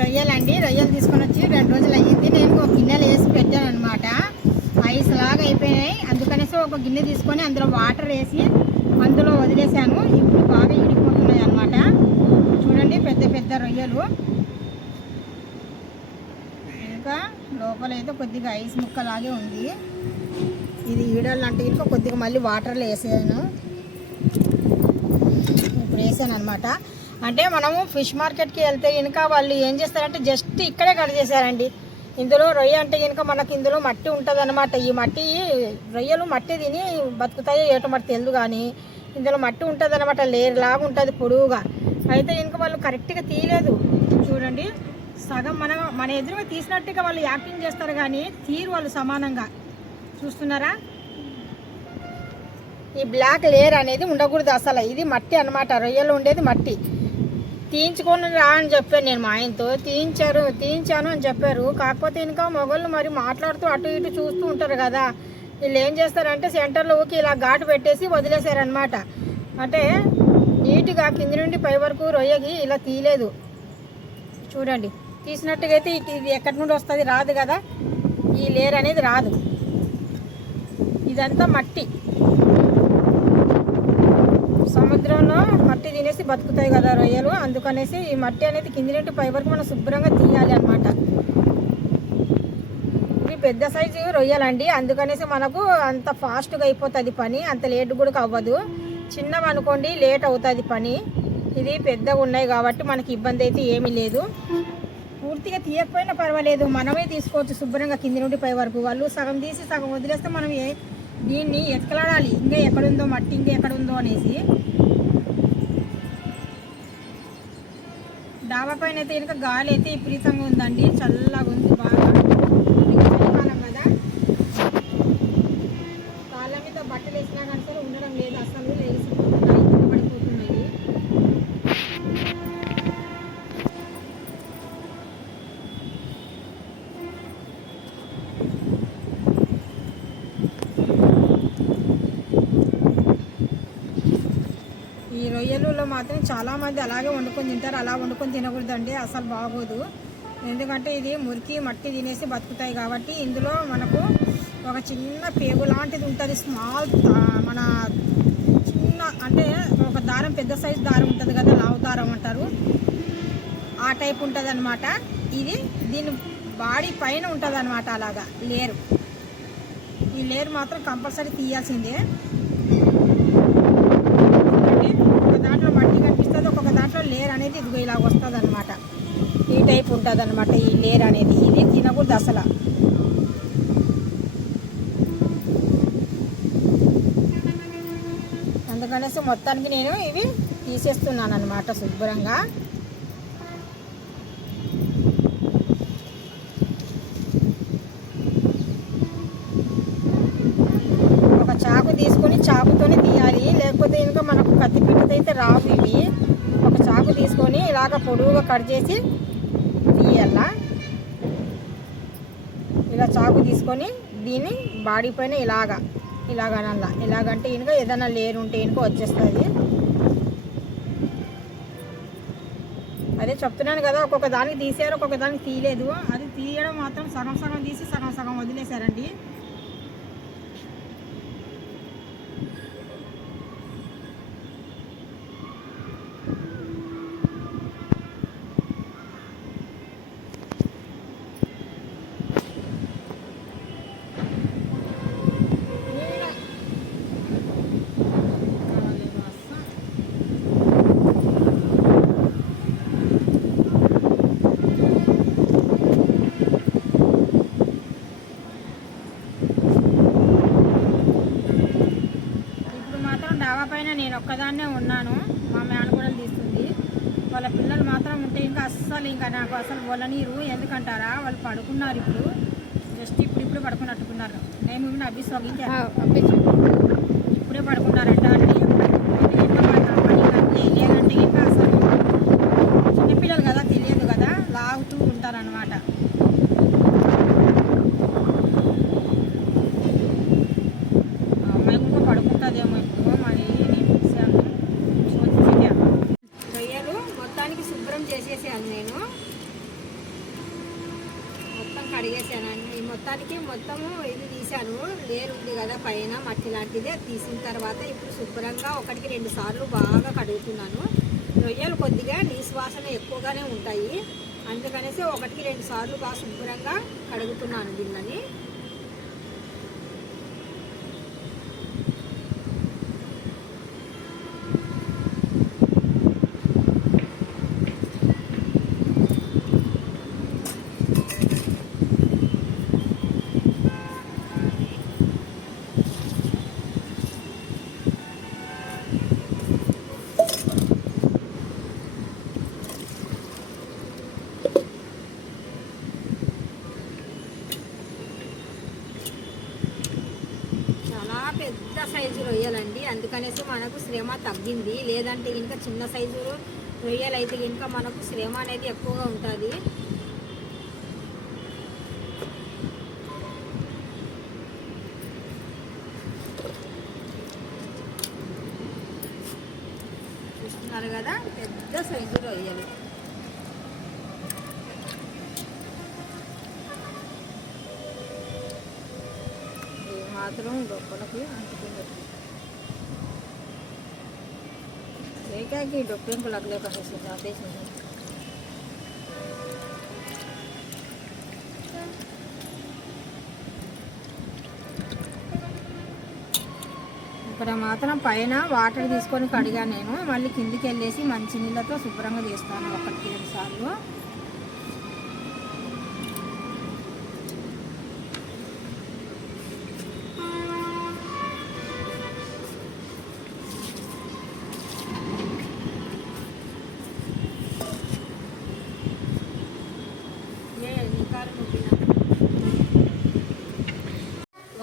రొయ్యలండి, రొయ్యలు తీసుకొని వచ్చి 2 రోజులు అయ్యింది. నేను ఒక గిన్నెలు వేసి పెట్టాను అనమాట. ఐస్ లాగా అయిపోయినాయి. అందుకనేసి ఒక గిన్నె తీసుకొని అందులో వాటర్ వేసి అందులో వదిలేసాను. ఇప్పుడు బాగా ఇడిపోతున్నాయి అన్నమాట. చూడండి, పెద్ద పెద్ద రొయ్యలు. ఇంకా లోపలైతే కొద్దిగా ఐస్ ముక్కలాగే ఉంది. ఇది ఈడాలంటే ఇంకా కొద్దిగా మళ్ళీ వాటర్లో వేసాను. ఇప్పుడు వేసాను అనమాట. అంటే మనము ఫిష్ మార్కెట్కి వెళ్తే ఇంకా వాళ్ళు ఏం చేస్తారంటే జస్ట్ ఇక్కడే కట్ చేశారండి. ఇందులో రొయ్య అంటే కనుక మనకి ఇందులో మట్టి ఉంటుంది అనమాట. ఈ మట్టి రొయ్యలు మట్టి తిని బతుకుతాయో ఏటో మరి తెలియదు, కానీ ఇందులో మట్టి ఉంటుంది అనమాట. లేయర్ లాగా ఉంటుంది పొడువుగా. అయితే ఇంకా వాళ్ళు కరెక్ట్గా తీయలేదు. చూడండి, సగం మన ఎదురుగా తీసినట్టుగా వాళ్ళు యాక్టింగ్ చేస్తారు, కానీ తీరు వాళ్ళు సమానంగా. చూస్తున్నారా? ఈ బ్లాక్ లేయర్ అనేది ఉండకూడదు అసలు. ఇది మట్టి అనమాట, రొయ్యలు ఉండేది మట్టి. తీయించుకొని రా అని చెప్పాను నేను మా ఆయనతో. తీయించాను అని చెప్పారు. కాకపోతే ఇంకా మొగళ్ళు మరి మాట్లాడుతూ అటు ఇటు చూస్తూ ఉంటారు కదా. వీళ్ళు ఏం చేస్తారంటే సెంటర్లో ఊకి ఇలా ఘాటు పెట్టేసి వదిలేశారనమాట. అంటే నీట్గా కింది నుండి పై వరకు రొయ్యకి ఇలా తీయలేదు. చూడండి, తీసినట్టుగా అయితే ఇది ఎక్కడి నుండి వస్తుంది, రాదు కదా. ఈ లేయర్ అనేది రాదు. ఇదంతా మట్టి. సముద్రంలో మట్టి తినేసి బతుకుతాయి కదా రొయ్యలు. అందుకనేసి ఈ మట్టి అనేది కింది నుండి పై వరకు మనం శుభ్రంగా తీయాలి అనమాట. ఇవి పెద్ద సైజు రొయ్యలండి. అందుకనేసి మనకు అంత ఫాస్ట్గా అయిపోతుంది పని, అంత లేట్ కూడా అవ్వదు. చిన్నవి అనుకోండి లేట్ అవుతుంది పని. ఇది పెద్దగా ఉన్నాయి కాబట్టి మనకి ఇబ్బంది అయితే ఏమీ లేదు. పూర్తిగా తీయకపోయినా పర్వాలేదు, మనమే తీసుకోవచ్చు శుభ్రంగా కింది నుండి పై వరకు. వాళ్ళు సగం తీసి సగం వదిలేస్తే మనం దీన్ని ఎత్కలాడాలి, ఇంకా ఎక్కడుందో మట్టి, ఇంకా ఎక్కడుందో అనేసి. డాబా పైన అయితే ఇంకా గాలి అయితే విపరీతంగా ఉందండి, చల్లగా ఉంది బాగా. చలికాలం కదా, కాళ్ళ మీద బట్టలు వేసినా కానీ సరే ఉండడం లేదు అసలు. లేచిపోతున్నాయి, పడిపోతున్నాయి. ఈ రొయ్యలలో మాత్రం చాలామంది అలాగే వండుకొని తింటారు. అలా వండుకొని తినకూడదండి, అసలు బాగోదు. ఎందుకంటే ఇది మురికి మట్టి తినేసి బతుకుతాయి కాబట్టి. ఇందులో మనకు ఒక చిన్న పేగు లాంటిది ఉంటుంది, స్మాల్, మన చిన్న అంటే ఒక దారం, పెద్ద సైజు దారం ఉంటుంది కదా, లావు దారం అంటారు, ఆ టైప్ ఉంటుంది అనమాట. ఇది దీని బాడీ పైన ఉంటుంది అనమాట, అలాగా లేరు. ఈ లేరు మాత్రం కంపల్సరీ తీయాల్సిందే. ఒక దాంట్లో మట్టి కనిపిస్తుంది, ఒక్కొక్క దాంట్లో లేర్ అనేది ఇదిగో ఇలా వస్తుంది అనమాట. ఈ టైప్ ఉంటుంది అనమాట ఈ లేర్ అనేది. ఇది తినకూడదు అసలు. అందుకనేసి మొత్తానికి నేను ఇవి తీసేస్తున్నాను అనమాట శుభ్రంగా. చాకు తీసుకొని చాకుతోనే తీయాలి, లేకపోతే ఇంకా మనకు కత్తిపీటతో అయితే రావు ఇవి. ఒక చాకు తీసుకొని ఇలాగ పొడవుగా కట్ చేసి తీయాల. ఇలా చాకు తీసుకొని దీన్ని బాడీ పైన ఇలాగనల్లా. ఇలాగంటే ఇంకా ఏదైనా లేరు ఉంటే ఇంకా వచ్చేస్తుంది. అదే చెప్తున్నాను కదా, ఒక్కొక్క దానికి తీసారు, ఒక్కొక్క దానికి తీయలేదు. అది తీయడం మాత్రం సగం సగం తీసి సగం సగం వదిలేశారండి. డాబా పైన నేను ఒక్కదాన్నే ఉన్నాను, మా మేనకోడలు తీస్తుంది. వాళ్ళ పిల్లలు మాత్రం ఉంటే ఇంకా అస్సలు ఇంకా నాకు అసలు వలనీరు. ఎందుకంటారా, వాళ్ళు పడుకున్నారు ఇప్పుడు, జస్ట్ ఇప్పుడు పడుకున్నట్టుకున్నారు. నేను నా అభిస్వాగించి ఇప్పుడే పడుకున్నారంట అండి. లేదంటే ఇంకా అసలు చిన్నపిల్లలు కదా, తెలియదు కదా, లాగుతూ ఉంటారనమాట. అమ్మాయి కూడా పడుకుంటుందేమో ఇప్పుడు, మరి నేను చూసాను. మొత్తానికి మొత్తము ఇది తీసాను, లేరు ఉంది కదా పైన మట్టి లాంటిదే. తీసిన తర్వాత ఇప్పుడు శుభ్రంగా 1-2 సార్లు బాగా కడుగుతున్నాను. రొయ్యలు కొద్దిగా నీసు వాసన ఎక్కువగానే ఉంటాయి, అందుకనేసి 1-2 సార్లు బాగా శుభ్రంగా కడుగుతున్నాను దీన్ని. పెద్ద సైజు రొయ్యలండి, అందుకనేసి మనకు శ్రమ తగ్గింది. లేదంటే ఇంకా చిన్న సైజు రొయ్యలు అయితే ఇంకా మనకు శ్రమ అనేది ఎక్కువగా ఉంటుంది. చూస్తున్నారు కదా, పెద్ద సైజు రొయ్యలు. మాత్రం డొక్కలకి అంటుకుంది. ఏకాకి डॉक्टर को लगले कहे से जाते हैं। ఇక్కడ మాత్రం పైన వాటర్ తీసుకొని కడిగా నేను, మళ్ళీ కిందికి వెళ్ళేసి మంచి నీళ్ళతో శుభ్రంగా చేస్తాను 1-2 సార్లు.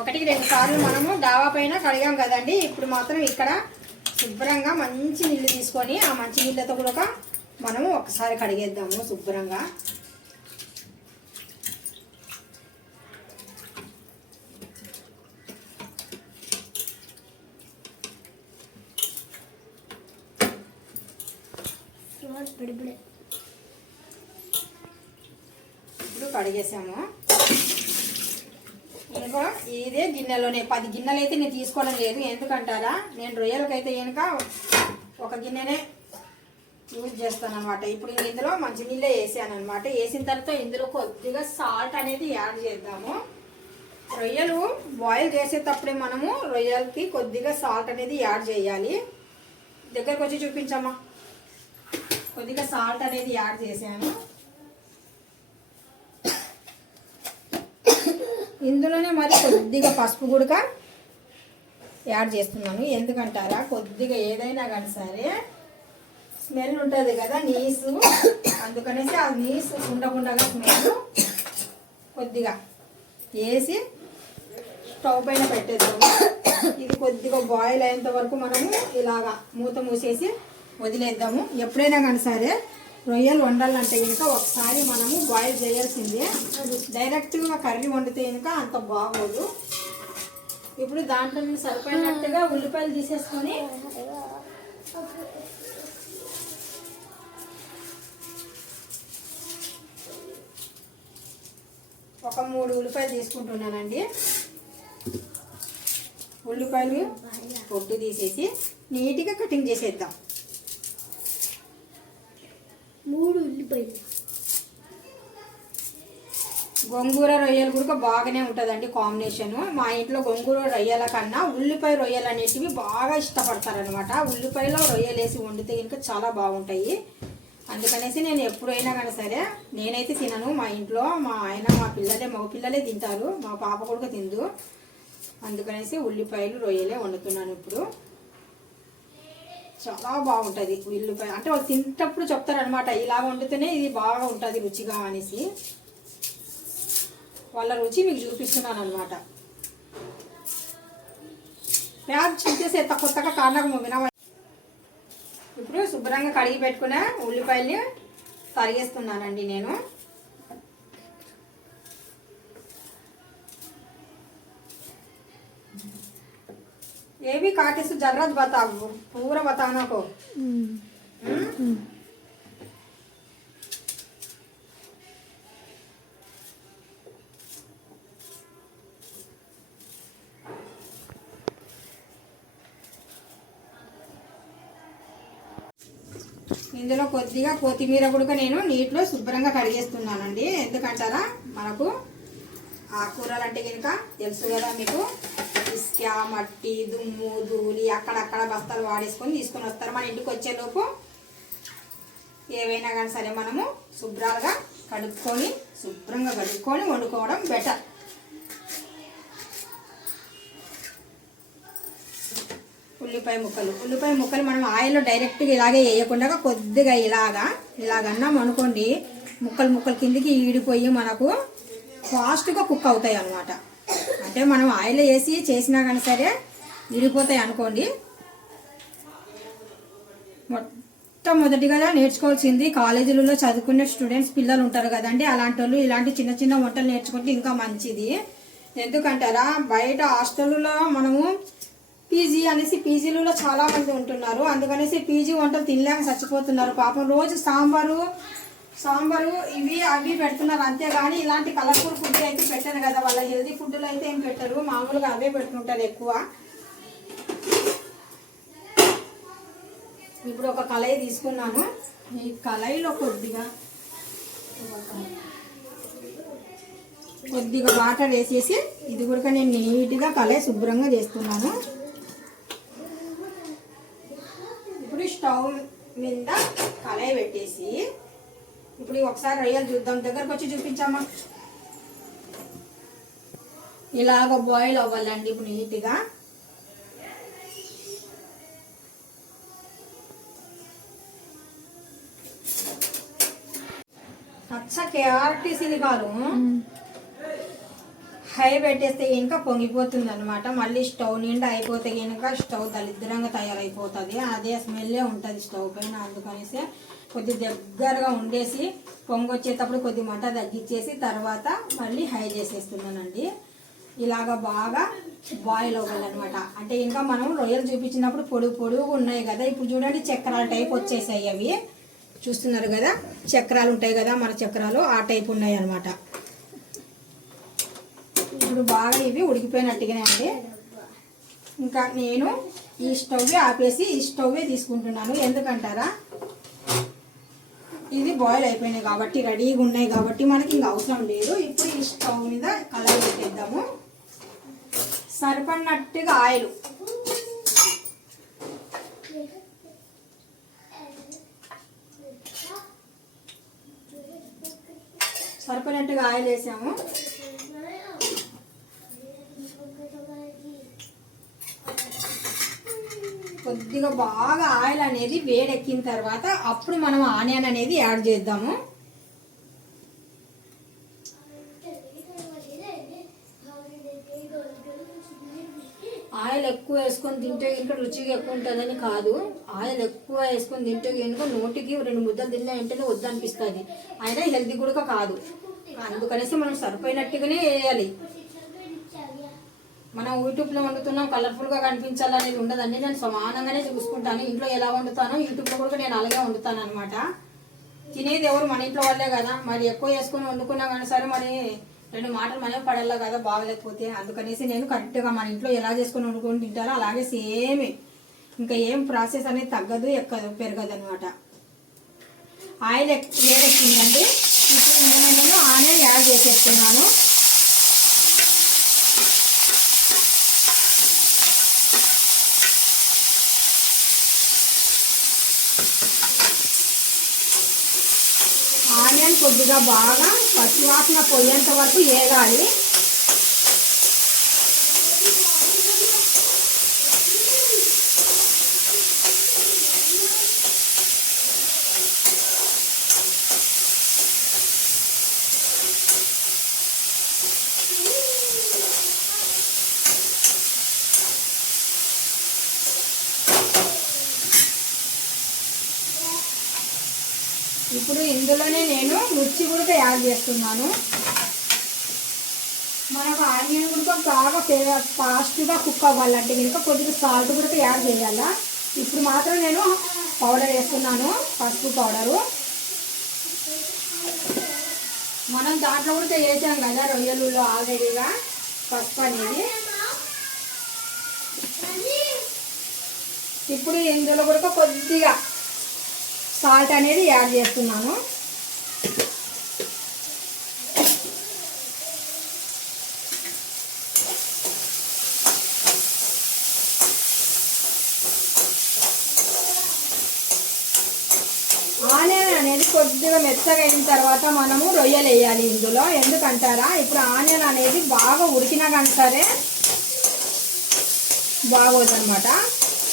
ఒకటికి 2 సార్లు మనము డాబా పైన కడిగాం కదండి. ఇప్పుడు మాత్రం ఇక్కడ శుభ్రంగా మంచి నీళ్ళు తీసుకొని ఆ మంచి నీళ్ళతో కూడా మనము ఒకసారి కడిగేద్దాము శుభ్రంగా. ఇప్పుడు కడిగేసాము. ఇంకా ఇదే గిన్నెలోనే 10 గిన్నెలు అయితే నేను తీసుకోవడం లేదు. ఎందుకంటారా, నేను రొయ్యలకైతే కనుక 1 గిన్నెనే యూజ్ చేస్తాను అనమాట. ఇప్పుడు ఇందులో మంచి నీళ్ళే వేసాను అనమాట. వేసిన తర్వాత ఇందులో కొద్దిగా సాల్ట్ అనేది యాడ్ చేద్దాము. రొయ్యలు బాయిల్ చేసేటప్పుడే మనము రొయ్యలకి కొద్దిగా సాల్ట్ అనేది యాడ్ చేయాలి. దగ్గరకు వచ్చి చూపించమ్మా. కొద్దిగా సాల్ట్ అనేది యాడ్ చేశాను. ఇందులోనే మరి కొద్దిగా పసుపు కూడా యాడ్ చేస్తున్నాను. ఎందుకంటారా, కొద్దిగా ఏదైనా కానీ సరే స్మెల్ ఉంటుంది కదా నీసు, అందుకనేసి ఆ నీసు ఉండకుండా స్మెల్ కొద్దిగా వేసి స్టవ్ పైన పెట్టేద్దాము. ఇది కొద్దిగా బాయిల్ అయ్యేంత వరకు మనము ఇలాగా మూత మూసేసి వదిలేద్దాము. ఎప్పుడైనా కానీ సరే రొయ్యలు వండాలంటే కనుక ఒకసారి మనము బాయిల్ చేయాల్సిందే. డైరెక్ట్గా కర్రీ వండితే కనుక అంత బాగోదు. ఇప్పుడు దాంట్లో సరిపోయినట్టుగా ఉల్లిపాయలు తీసేసుకొని ఒక 3 ఉల్లిపాయలు తీసుకుంటున్నానండి. ఉల్లిపాయలు పొట్టు తీసేసి నీట్గా కటింగ్ చేసేద్దాం. 3 ఉల్లిపాయలు. గోంగూర రొయ్యలు కూడా బాగానే ఉంటుందండి కాంబినేషన్. మా ఇంట్లో గోంగూర రొయ్యల కన్నా ఉల్లిపాయ రొయ్యలు అనేటివి బాగా ఇష్టపడతారనమాట. ఉల్లిపాయలో రొయ్యలు వేసి వండితే ఇంకా చాలా బాగుంటాయి. అందుకనేసి నేను ఎప్పుడైనా కానీ సరే, నేనైతే తినను, మా ఇంట్లో మా ఆయన మా మగ పిల్లలే తింటారు, మా పాప కూడా తిందు. అందుకనేసి ఉల్లిపాయలు రొయ్యలే వండుతున్నాను. ఇప్పుడు చాలా బాగుంటుంది ఉల్లిపాయ అంటే వాళ్ళు తింటప్పుడు చెప్తారనమాట, ఇలా వండితేనే ఇది బాగా ఉంటుంది రుచిగా అనేసి. వాళ్ళ రుచి మీకు చూపిస్తున్నాను అనమాట. ప్యాజ్ చించేసి కొత్తగా కారణం వినవ. ఇప్పుడు శుభ్రంగా కడిగి పెట్టుకున్న ఉల్లిపాయల్ని తరిగేస్తున్నానండి నేను. ये भी काटे से जरूरत बताओ, पूरा बताना को। ఇందులో కొద్దిగా కొత్తిమీర కూడా నేను నీటిలో శుభ్రంగా కడిగేస్తున్నానండి. ఎందుకంటారా, మనకు ఆ కూరలు అంటే కనుక తెలుసు కదా మీకు, ఇసుక మట్టి దుమ్ము ధూళి అక్కడక్కడ బస్తాలు వాడేసుకొని తీసుకొని వస్తారు. మన ఇంటికి వచ్చేలోపు ఏవైనా కానీ సరే మనము శుభ్రంగా కడుక్కొని వండుకోవడం బెటర్. ఉల్లిపాయ ముక్కలు మనం ఆయిల్లో డైరెక్ట్గా ఇలాగే వేయకుండా కొద్దిగా ఇలాగన్నాం అనుకోండి, ముక్కలు కిందికి ఈడిపోయి మనకు ఫాస్ట్గా కుక్ అవుతాయి అన్నమాట. అంటే మనం ఆయిల్ వేసి చేసినా కానీ సరే విడిపోతాయి అనుకోండి. మొట్టమొదటిగా నేర్చుకోవాల్సింది కాలేజీలలో చదువుకునే స్టూడెంట్స్ పిల్లలు ఉంటారు కదండి, అలాంటి వాళ్ళు ఇలాంటి చిన్న చిన్న వంటలు నేర్చుకుంటే ఇంకా మంచిది. ఎందుకంటారా, బయట హాస్టల్లో మనము పీజీలలో చాలా మంది ఉంటున్నారు. అందుకనేసి పీజీ వంటలు తినలేక చచ్చిపోతున్నారు పాపం. రోజు సాంబారు ఇవి అవి పెడుతున్నారు అంతేగాని ఇలాంటి కలర్ఫుల్ ఫుడ్ అయితే పెట్టరు కదా. వాళ్ళ హెల్తీ ఫుడ్లు అయితే ఏం పెట్టరు, మామూలుగా అవే పెడుతుంటారు ఎక్కువ. ఇప్పుడు ఒక కళాయి తీసుకున్నాను. ఈ కళాయిలో కొద్దిగా వాటర్ వేసేసి ఇది కూడా నేను నీట్గా కళాయి శుభ్రంగా చేస్తున్నాను. ఇప్పుడు స్టవ్ మీద కళాయి పెట్టేసి ఇప్పుడు ఒకసారి రొయ్యలు చూద్దాం. దగ్గరకు వచ్చి చూపించామా. ఇలాగ బాయిల్ అవ్వాలండి ఇప్పుడు నీట్గా. కేఆర్టీసీని కాదు, హై పెట్టేస్తే ఇంకా పొంగిపోతుంది అనమాట. మళ్ళీ స్టవ్ నిండా అయిపోతే కనుక స్టవ్ దరిద్రంగా తయారైపోతుంది. అదే స్మెల్లే ఉంటుంది స్టవ్ పైన. అందుకనేసి కొద్ది దగ్గరగా ఉండేసి పొంగొచ్చేటప్పుడు కొద్ది మంట తగ్గించేసి తర్వాత మళ్ళీ హై చేసేస్తున్నానండి. ఇలాగ బాగా బాయిల్ అవ్వాలన్నమాట. అంటే ఇంకా మనం రొయ్యలు చూపించినప్పుడు పొడుగు ఉన్నాయి కదా, ఇప్పుడు చూడండి చక్రాల టైప్ వచ్చేసాయి. అవి చూస్తున్నారు కదా, చక్రాలు ఉంటాయి కదా మన చక్రాలు, ఆ టైప్ ఉన్నాయి అన్నమాట. ఇప్పుడు బాగా ఇవి ఉడికిపోయినట్టుగానే అండి. ఇంకా నేను ఈ స్టవ్ ఆపేసి ఈ స్టవ్ తీసుకుంటున్నాను. ఎందుకంటారా, ఇది బాయిల్ అయిపోయినాయి కాబట్టి రెడీగా ఉన్నాయి కాబట్టి మనకి ఇంకా అవసరం లేదు. ఇప్పుడు ఈ స్టవ్ మీద కళాయి పెట్టేద్దాము. సరిపడినట్టుగా ఆయిల్, వేసాము. కొద్దిగా బాగా ఆయిల్ అనేది వేడెక్కిన తర్వాత అప్పుడు మనం ఆనియన్ అనేది యాడ్ చేద్దాము. ఆయిల్ ఎక్కువ వేసుకొని తింటే ఇంకా రుచిగా ఎక్కువ ఉంటుందని కాదు, ఆయిల్ ఎక్కువ వేసుకొని తింటే కనుక నోటికి 2 ముద్దలు తిన్నా వెంటనే వద్దనిపిస్తుంది. అయినా హెల్తీ కూడా కాదు. అందుకనేసి మనం సరిపోయినట్టుగానే వేయాలి. మనం యూట్యూబ్లో వండుతున్నాం కలర్ఫుల్గా కనిపించాలనేది ఉండదండి. నేను సమానంగానే చూసుకుంటాను. ఇంట్లో ఎలా వండుతానో యూట్యూబ్లో కూడా నేను అలాగే వండుతాను అనమాట. తినేది ఎవరు, మన ఇంట్లో వాళ్ళే కదా. మరి ఎక్కువ వేసుకొని వండుకున్నా కానీ సరే మరి 2 మాటలు మనమే పడాలా కదా బాగలేకపోతే. అందుకనేసి నేను కరెక్ట్గా మన ఇంట్లో ఎలా చేసుకొని వండుకొని తింటారో అలాగే సేమ్, ఇంకా ఏం ప్రాసెస్ అనేది తగ్గదు ఎక్కదు పెరగదు అనమాట. ఆయిల్ వేడెక్కిందండి. ఇప్పుడు నేను ఆనియన్ యాడ్ చేసేస్తున్నాను. ఆనియన్ కొద్దిగా బాగా పచ్చివాసన పోయేంత వరకు వేగాలి. ఇప్పుడు ఇందులోనే నేను మిర్చి కూడా యాడ్ చేస్తున్నాను. మనకు ఆనియన్ కూడా బాగా ఫాస్ట్గా కుక్ అవ్వాలంటే కనుక కొద్దిగా సాల్ట్ కూడా యాడ్ చేయాలా. ఇప్పుడు మాత్రం నేను పౌడర్ వేస్తున్నాను, పసుపు పౌడరు. మనం దాంట్లో కూడా వేసాం కదా రొయ్యలలో ఆల్రెడీగా పసుపు అనేది. ఇప్పుడు ఇందులో కూడా కొద్దిగా సాల్ట్ అనేది యాడ్ చేస్తున్నాను. ఆనియన్ అనేది కొద్దిగా మెత్తగా అయిన తర్వాత మనము రొయ్యలు వేయాలి ఇందులో. ఎందుకంటారా, ఇప్పుడు ఆనియన్ అనేది బాగా ఉడికినా కానీ సరే బాగోదన్నమాట.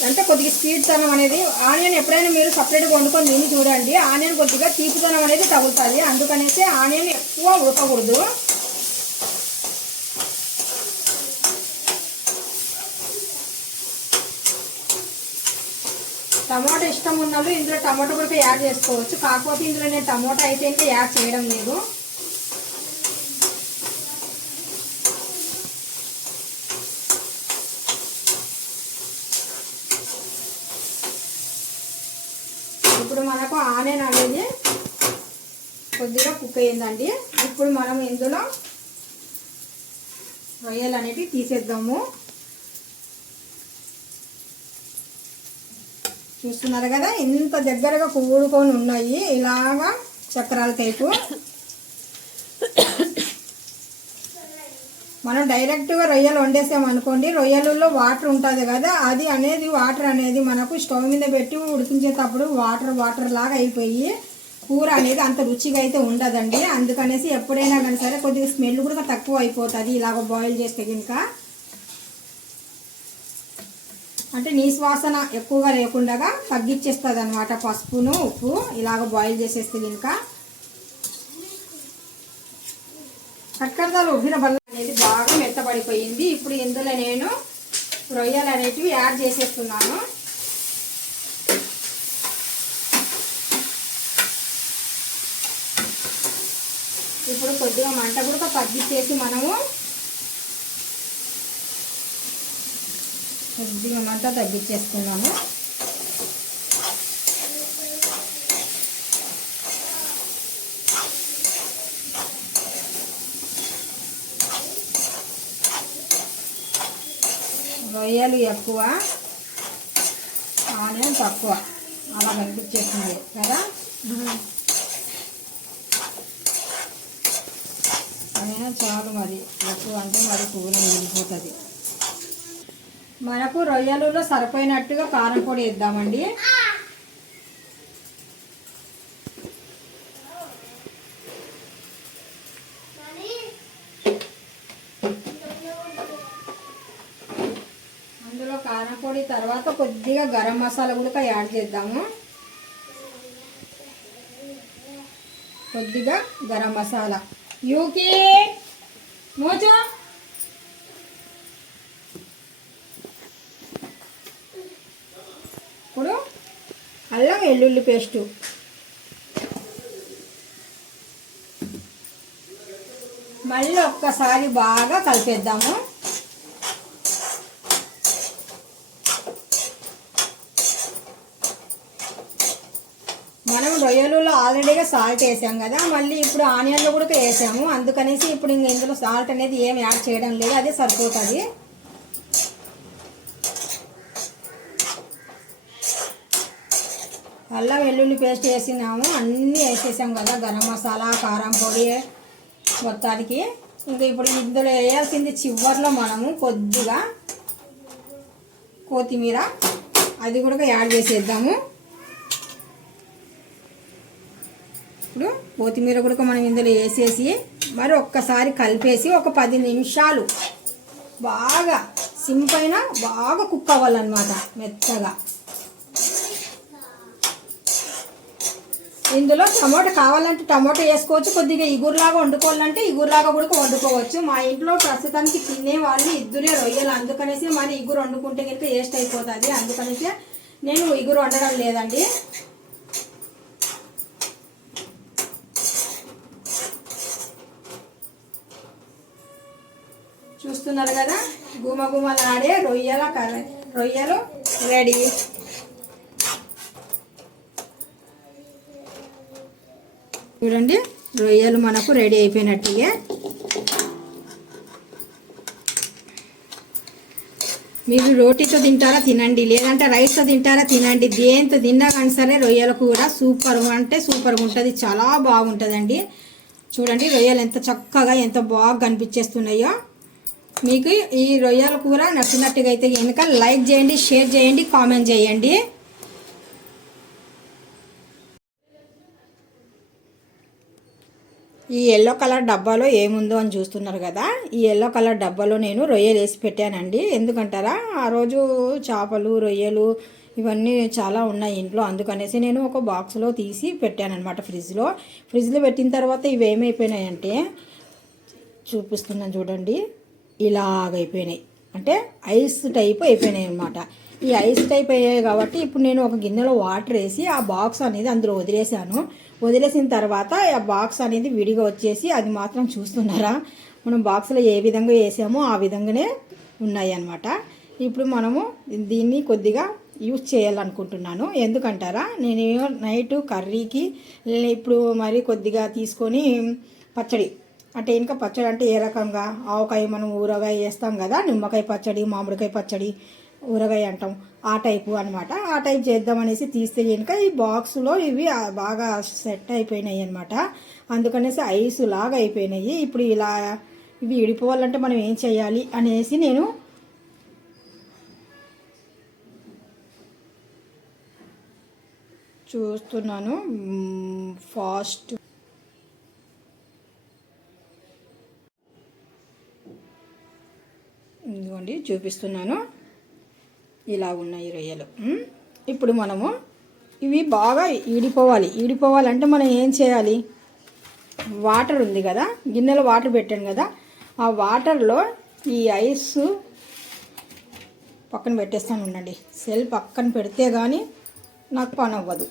అంటే కొద్దిగా స్వీట్ తనం అనేది, ఆనియన్ ఎప్పుడైనా మీరు సపరేట్గా వండుకొని తిని చూడండి, ఆనియన్ కొద్దిగా తీపితనం అనేది తగులుతుంది. అందుకనేసి ఆనియన్ ఎక్కువ ఉడకకూడదు. టమాటా ఇష్టం ఉన్నప్పుడు ఇందులో టమాటా కూడా యాడ్ చేసుకోవచ్చు. కాకపోతే ఇందులో నేను టమాటా అయితే ఇంకా యాడ్ చేయడం లేదు. ఇప్పుడు మనకు ఆనియన్ అనేది కొద్దిగా కుక్ అయ్యిందండి. ఇప్పుడు మనం ఇందులో రొయ్యలు అనేవి తీసేద్దాము. చూస్తున్నారు కదా, ఇంత దగ్గరగా కూడుకొని ఉన్నాయి, ఇలాగా చక్రాల టైపు. మనం డైరెక్ట్గా రొయ్యలు వండేసామనుకోండి, రొయ్యలలో వాటర్ ఉంటుంది కదా, అది అనేది వాటర్ అనేది మనకు స్టవ్ మీద పెట్టి ఉడికించేటప్పుడు వాటర్ లాగా అయిపోయి కూర అనేది అంత రుచిగా అయితే ఉండదండి. అందుకనేసి ఎప్పుడైనా కానీ సరే కొద్దిగా స్మెల్ కూడా తక్కువ అయిపోతుంది ఇలాగ బాయిల్ చేస్తే కనుక. అంటే నీసు వాసన ఎక్కువగా లేకుండా తగ్గించేస్తుంది అనమాట పసుపును ఉప్పు ఇలాగ బాయిల్ చేసేస్తే కనుక. కక్కరదాలు ఉబ్బిన బల్ల అనేది బాగా మెత్తబడిపోయింది. ఇప్పుడు ఇందులో నేను రొయ్యలు అనేటివి యాడ్ చేసేస్తున్నాను. ఇప్పుడు కొద్దిగా మంట కూడా తగ్గించేసి మనము కొద్దిగా మంట తగ్గించేస్తున్నాము. రొయ్యలు ఎక్కువ, ఆనియన్ తక్కువ, అలా కనిపించేస్తుంది కదా. అయినా చాలు, మరి ఎక్కువ అంటే మరి కూర మిగిలిపోతుంది. మనకు రొయ్యలలో సరిపోయినట్టుగా కారం పొడి వేద్దామండి. అందులో కారం పొడి తర్వాత కొద్దిగా గరం మసాలా కూడా యాడ్ చేద్దాము. కొద్దిగా గరం మసాలా. యూకి మోజా ఇప్పుడు అల్లం వెల్లుల్లి పేస్టు, మళ్ళీ ఒక్కసారి బాగా కలిపేద్దాము. మనం రొయ్యలలో ఆల్రెడీగా సాల్ట్ వేసాం కదా, మళ్ళీ ఇప్పుడు ఆనియన్లో కూడా వేసాము. అందుకనేసి ఇప్పుడు ఇందులో సాల్ట్ అనేది ఏం యాడ్ చేయడం లేదు, అదే సరిపోతుంది. అల్లం వెల్లుల్లి పేస్ట్ వేసినాము, అన్నీ వేసేసాం కదా, గరం మసాలా కారం పొడి మొత్తానికి. ఇంకా ఇప్పుడు ఇందులో వేయాల్సింది చివర్లో మనము కొద్దిగా కొత్తిమీర, అది కూడా యాడ్ చేసేద్దాము. ఇప్పుడు కొత్తిమీర కూడా మనం ఇందులో వేసేసి మరి ఒక్కసారి కలిపేసి ఒక 10 నిమిషాలు బాగా సిమ్ పైన బాగా కుక్ అవ్వాలన్నమాట మెత్తగా. ఇందులో టమాటా కావాలంటే టమాటా వేసుకోవచ్చు, కొద్దిగా ఇగురులాగా వండుకోవాలంటే ఇగురులాగా కూడా వండుకోవచ్చు. మా ఇంట్లో ప్రస్తుతానికి తినే వాళ్ళు ఇద్దరే రొయ్యలు, అందుకనేసి మరి ఇగురు వండుకుంటే కనుక వేస్ట్ అయిపోతుంది. అందుకనేసి నేను ఇగురు వండడం లేదండి. చూస్తున్నారు కదా, గుమగుమలాడే రొయ్యలు రెడీ. చూడండి, రొయ్యలు మనకు రెడీ అయిపోయినట్టుగా. మీరు రోటీతో తింటారా తినండి, లేదంటే రైస్తో తింటారా తినండి, దేంతో తిన్నా కానీ సరే రొయ్యల కూర సూపర్గా అంటే సూపర్గా ఉంటుంది, చాలా బాగుంటుందండి. చూడండి రొయ్యలు ఎంత చక్కగా ఎంత బాగా కనిపించేస్తున్నాయో. మీకు ఈ రొయ్యల కూర నచ్చినట్టుగా అయితే కనుక లైక్ చేయండి, షేర్ చేయండి, కామెంట్ చేయండి. ఈ ఎల్లో కలర్ డబ్బాలో ఏముందో అని చూస్తున్నారు కదా, ఈ ఎల్లో కలర్ డబ్బాలో నేను రొయ్యలు వేసి పెట్టానండి. ఎందుకంటారా, ఆ రోజు చేపలు రొయ్యలు ఇవన్నీ చాలా ఉన్నాయి ఇంట్లో, అందుకనేసి నేను ఒక బాక్స్లో తీసి పెట్టానమాట ఫ్రిడ్జ్లో పెట్టిన తర్వాత ఇవి ఏమైపోయినాయంటే చూపిస్తున్నాను చూడండి, ఇలాగైపోయినాయి, అంటే ఐస్ టైప్ అయిపోయినాయి అనమాట. ఈ ఐస్ టైప్ అయ్యాయి కాబట్టి ఇప్పుడు నేను ఒక గిన్నెలో వాటర్ వేసి ఆ బాక్స్ అనేది అందులో వదిలేసిన తర్వాత ఆ బాక్స్ అనేది విడిగా వచ్చేసి అది మాత్రం చూస్తున్నారా, మనం బాక్స్లో ఏ విధంగా వేసామో ఆ విధంగానే ఉన్నాయి అన్నమాట. ఇప్పుడు మనము దీన్ని కొద్దిగా యూజ్ చేయాలనుకుంటున్నాను. ఎందుకంటారా, నేను నైట్ కర్రీకి ఇప్పుడు మరి కొద్దిగా తీసుకొని పచ్చడి అంటే ఇంకా పచ్చడి అంటే ఏ రకంగా ఆవకాయ మనం ఊరగాయ వేస్తాం కదా, నిమ్మకాయ పచ్చడి మామిడికాయ పచ్చడి ఊరగాయ అంటాం, ఆ టైపు అనమాట. ఆ టైప్ చేద్దామనేసి తీస్తే కనుక ఈ బాక్స్లో ఇవి బాగా సెట్ అయిపోయినాయి అనమాట. అందుకనేసి ఐస్ లాగా అయిపోయినాయి. ఇప్పుడు ఇలా ఇవి విడిపోవాలంటే మనం ఏం చేయాలి అనేసి నేను చూస్తున్నాను. ఫాస్ట్ ఇదిగోండి చూపిస్తున్నాను, ఇలా ఉన్నాయి రొయ్యలు. ఇప్పుడు మనము ఇవి బాగా ఈడిపోవాలంటే మనం ఏం చేయాలి, వాటర్ ఉంది కదా, గిన్నెలో వాటర్ పెట్టాను కదా, ఆ వాటర్లో ఈ ఐస్ పక్కన పెట్టేస్తాను. ఉండండి, సెల్ పక్కన పెడితే కానీ నాకు పని అవ్వదు.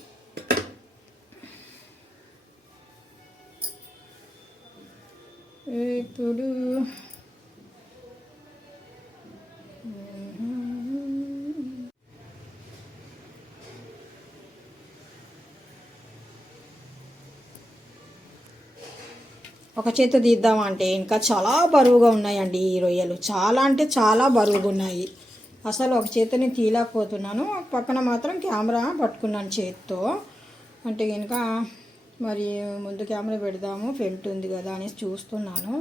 ఇప్పుడు ఒక చేత తీద్దామంటే ఇంకా చాలా బరువుగా ఉన్నాయండి ఈ రొయ్యలు, చాలా అంటే చాలా బరువుగా ఉన్నాయి. అసలు ఒక చేతని తీయలేకపోతున్నాను, పక్కన మాత్రం కెమెరా పట్టుకున్నాను చేతితో. అంటే కనుక మరి ముందు కెమెరా పెడదాము, ఫ్రంట్ ఉంది కదా అనేసి చూస్తున్నాను.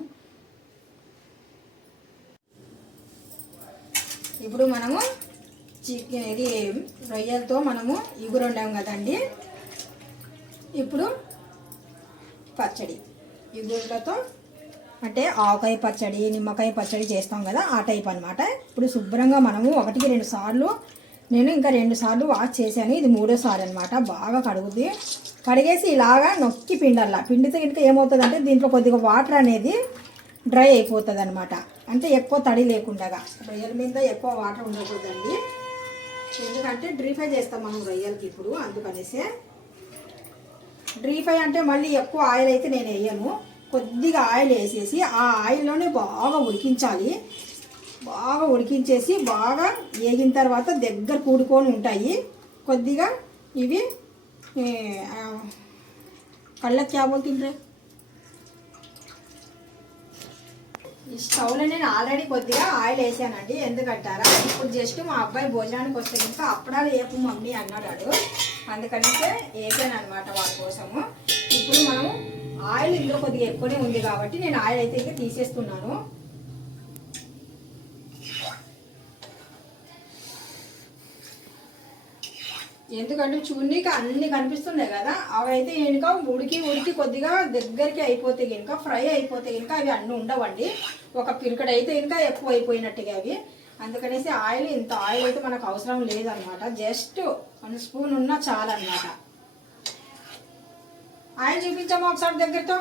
ఇప్పుడు మనము చికెన్ ఇది రొయ్యలతో మనము ఇగురు వండాము కదండి, ఇప్పుడు పచ్చడి ఇగురులతో అంటే ఆవకాయ పచ్చడి నిమ్మకాయ పచ్చడి చేస్తాం కదా, ఆ టైప్ అనమాట. ఇప్పుడు శుభ్రంగా మనము 1-2 సార్లు, నేను ఇంకా 2 సార్లు వాష్ చేశాను, ఇది 3వ అనమాట. బాగా కడిగేసి ఇలాగా నొక్కి పిండాల. పిండితే కనుక ఏమవుతుందంటే దీంట్లో కొద్దిగా వాటర్ అనేది డ్రై అయిపోతుంది అనమాట. అంటే ఎక్కువ తడి లేకుండా, రొయ్యల మీద ఎక్కువ వాటర్ ఉండకూడదండి, ఎందుకంటే డ్రీ ఫ్రై చేస్తాం మనం రొయ్యలకి ఇప్పుడు. అందుకనేసే డ్రీ ఫ్రై అంటే మళ్ళీ ఎక్కువ ఆయిల్ అయితే నేను వేయను, కొద్దిగా ఆయిల్ వేసేసి ఆ ఆయిల్లోనే బాగా ఉడికించాలి. బాగా ఉడికించేసి బాగా వేగిన తర్వాత దగ్గర కూడుకొని ఉంటాయి. కొద్దిగా ఇవి కళ్ళ క్యాబోలు తింటారు. ఈ స్టవ్లో నేను ఆల్రెడీ కొద్దిగా ఆయిల్ వేసానండి, ఎందుకంటారా ఇప్పుడు జస్ట్ మా అబ్బాయి భోజనానికి వస్తే ఇంకా అప్పడాలు వేపు మమ్మీ అన్నాడు, అందుకనిసే వేసాను అనమాట వాడి కోసము. ఇప్పుడు మనము ఆయిల్ ఇందులో కొద్దిగా ఎక్కువనే ఉంది కాబట్టి నేను ఆయిల్ అయితే ఇంకా తీసేస్తున్నాను. ఎందుకంటే చూడనీకి అన్ని కనిపిస్తున్నాయి కదా, అవి అయితే కనుక ఉడికి కొద్దిగా దగ్గరికి అయిపోతే కనుక ఫ్రై అయిపోతే కనుక అవి అన్నీ ఉండవండి, ఒక పిరికడ్ అయితే ఇంకా ఎక్కువ అయిపోయినట్టుగా అవి. అందుకనేసి ఇంత ఆయిల్ అయితే మనకు అవసరం లేదనమాట, జస్ట్ 1 స్పూన్ ఉన్నా చాలన్నమాట. ఆయిల్ చూపించాము ఒకసారి దగ్గరతో.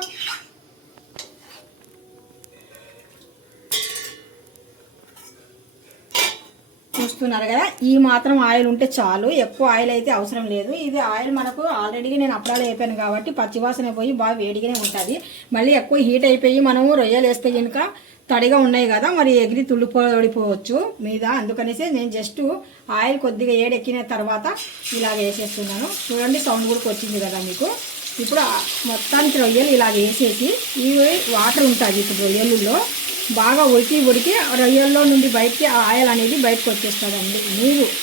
చూస్తున్నారు కదా, ఈ మాత్రం ఆయిల్ ఉంటే చాలు, ఎక్కువ ఆయిల్ అయితే అవసరం లేదు. ఇది ఆయిల్ మనకు ఆల్రెడీ నేను అప్పడాలు వేపాను కాబట్టి పచ్చివాసన పోయి బాగా వేడిగానే ఉంటుంది. మళ్ళీ ఎక్కువ హీట్ అయిపోయి మనము రొయ్యలు వేస్తే కనుక తడిగా ఉన్నాయి కదా, మరి ఎగిరి తుళ్ళిపోవచ్చు మీద. అందుకనేసి నేను జస్ట్ ఆయిల్ కొద్దిగా ఏడెక్కిన తర్వాత ఇలా వేసేస్తున్నాను. చూడండి సౌండ్ కూడా వచ్చింది కదా మీకు. ఇప్పుడు మొత్తానికి రొయ్యలు ఇలా వేసేసి ఈ వాటర్ ఉంటుంది ఇప్పుడు రొయ్యలలో బాగా ఉడికి ఉడికి రొయ్యల్లో నుండి బయటికి ఆయిల్ అనేది బయటకు వచ్చేస్తుందండి,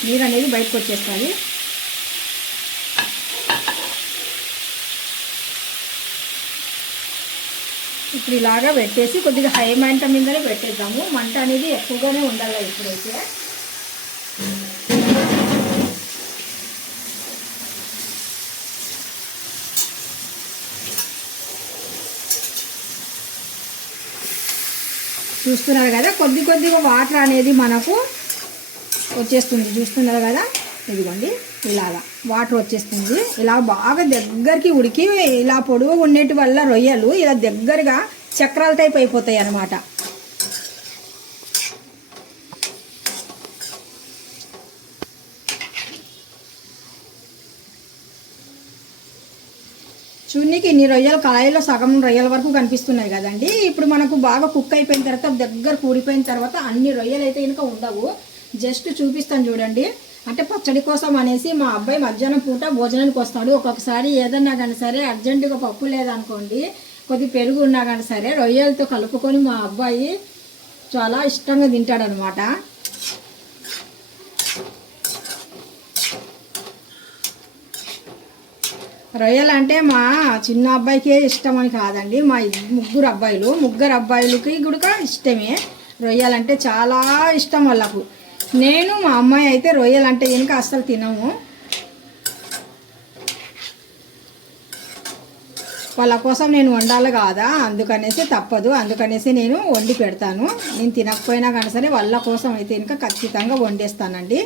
నీరు అనేది బయటకు వచ్చేస్తుంది. ఇప్పుడు ఇలాగా పెట్టేసి కొద్దిగా హై మంట మీదనే పెట్టేద్దాము. మంట అనేది ఎక్కువగానే ఉండాలి ఇప్పుడైతే. చూస్తున్నారు కదా, కొద్దిగా వాటర్ అనేది మనకు వచ్చేస్తుంది. చూస్తున్నారు కదా, ఇదిగోండి ఇలాగా వాటర్ వచ్చేస్తుంది. ఇలా బాగా దగ్గరికి ఉడికి ఇలా పొడుగు ఉండేటి వల్ల రొయ్యలు ఇలా దగ్గరగా చక్రాల టైప్ అయిపోతాయి అన్నమాట. చూడనికి ఇన్ని రొయ్యలు కళాయిలో సగం రొయ్యల వరకు కనిపిస్తున్నాయి కదండి. ఇప్పుడు మనకు బాగా కుక్ అయిపోయిన తర్వాత దగ్గర కూడిపోయిన తర్వాత అన్ని రొయ్యలు అయితే ఇంకా ఉండవు. జస్ట్ చూపిస్తాను చూడండి. అంటే పచ్చడి కోసం అనేసి మా అబ్బాయి మధ్యాహ్నం పూట భోజనానికి వస్తాడు. ఒక్కొక్కసారి ఏదన్నా కానీ సరే అర్జెంటుగా పప్పు లేదనుకోండి, కొద్ది పెరుగు ఉన్నా కానీ సరే రొయ్యలతో కలుపుకొని మా అబ్బాయి చాలా ఇష్టంగా తింటాడనమాట. రొయ్యలు అంటే మా చిన్న అబ్బాయికే ఇష్టం అని కాదండి, మా ముగ్గురు అబ్బాయిలకి కూడా ఇష్టమే. రొయ్యలంటే చాలా ఇష్టం వాళ్ళకు. నేను మా అమ్మాయి అయితే రొయ్యలంటే ఇంకా అస్సలు తినము. వాళ్ళ కోసం నేను వండాలి కాదా, అందుకనేసి తప్పదు. అందుకనేసి నేను వండి పెడతాను. నేను తినకపోయినా కానీ సరే వాళ్ళ కోసం అయితే ఇంకా ఖచ్చితంగా వండేస్తానండి.